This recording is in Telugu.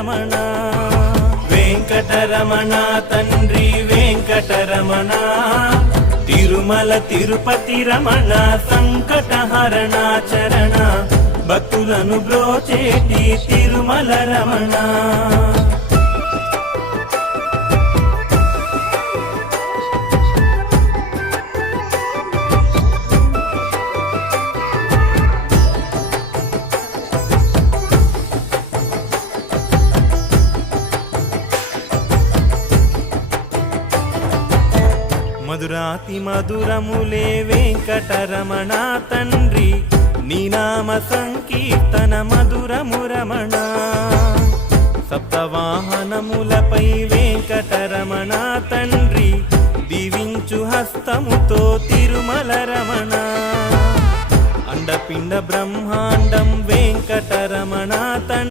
రమణ. వెంకటరమణ తండ్రి వెంకటరమణ, తిరుమల తిరుపతి రమణ, సంకటహరణ చరణ, భక్తులను బ్రోచేటి తిరుమల రమణ. మధురాతి మధురములే వెంకటరమణ తండ్రి, నీ నామ సంకీర్తన మధురము రమణ. సప్తవాహనములపై వెంకటరమణ తండ్రి, దీవించు హస్తముతో తిరుమల రమణ. అండపిండ బ్రహ్మాండం వెంకటరమణ